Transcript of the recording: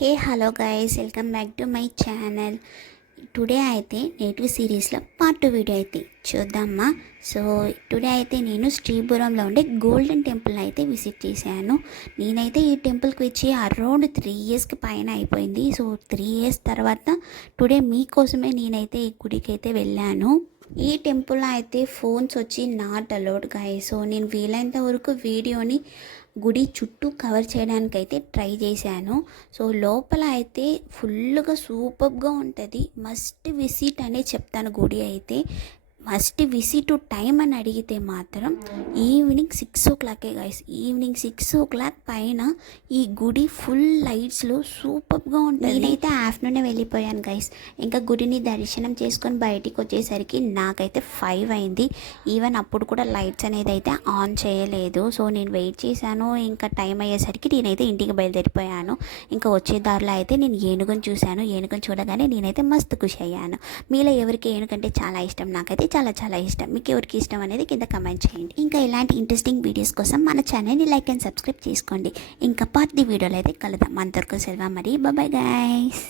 Hey hello guys, welcome back to my channel. Today అయితే native సిరీస్లో part 2 video అయితే చూద్దామా. సో టుడే అయితే నేను శ్రీపురంలో ఉండే గోల్డెన్ టెంపుల్ అయితే విజిట్ చేశాను. నేనైతే ఈ టెంపుల్కి వచ్చి అరౌండ్ 3 ఇయర్స్కి పైన అయిపోయింది. సో 3 ఇయర్స్ తర్వాత టుడే మీకోసమే నేనైతే ఈ గుడికి అయితే వెళ్ళాను. ఈ టెంపుల్ అయితే ఫోన్స్ వచ్చి నాట్ అలౌడ్ గైస్. సో నేను వీలైనంత వరకు వీడియోని గుడి చుట్టూ కవర్ చేయడానికి అయితే ట్రై చేశాను. సో లోపల అయితే ఫుల్గా సూపర్గా ఉంటుంది. మస్ట్ విజిట్ అనే చెప్తాను. గుడి అయితే మస్ట్ విజిట్ టైం అని అడిగితే మాత్రం evening 6 o'clock guys. Evening 6 o'clock పైన ఈ గుడి ఫుల్ లైట్స్లో సూపర్గా ఉంటుంది. నేనైతే ఆఫ్టర్నూనే వెళ్ళిపోయాను గైస్. ఇంకా గుడిని దర్శనం చేసుకొని బయటికి వచ్చేసరికి నాకైతే 5 అయింది. ఈవెన్ అప్పుడు కూడా లైట్స్ అనేది అయితే ఆన్ చేయలేదు. సో నేను వెయిట్ చేశాను. ఇంకా టైం అయ్యేసరికి నేనైతే ఇంటికి బయలుదేరిపోయాను. ఇంకా వచ్చే దారిలో అయితే నేను ఏనుగుని చూశాను. ఏనుగుని చూడగానే నేనైతే మస్తు ఖుషి అయ్యాను. మీలో ఎవరికి ఏనుగంటే చాలా ఇష్టం? నాకైతే చాలా చాలా ఇష్టం. మీకు ఎవరికి ఇష్టం అనేది కింద కమెంట్ చేయండి. ఇంకా ఇలాంటి ఇంట్రెస్టింగ్ వీడియోస్ కోసం మన ఛానల్ని లైక్ అండ్ సబ్స్క్రైబ్ చేసుకోండి. ఇంకా పార్ట్ 3 వీడియోలో అయితే కలుద్దాం. అంతవరకు సెలవు, మరి బాయ్ గైస్.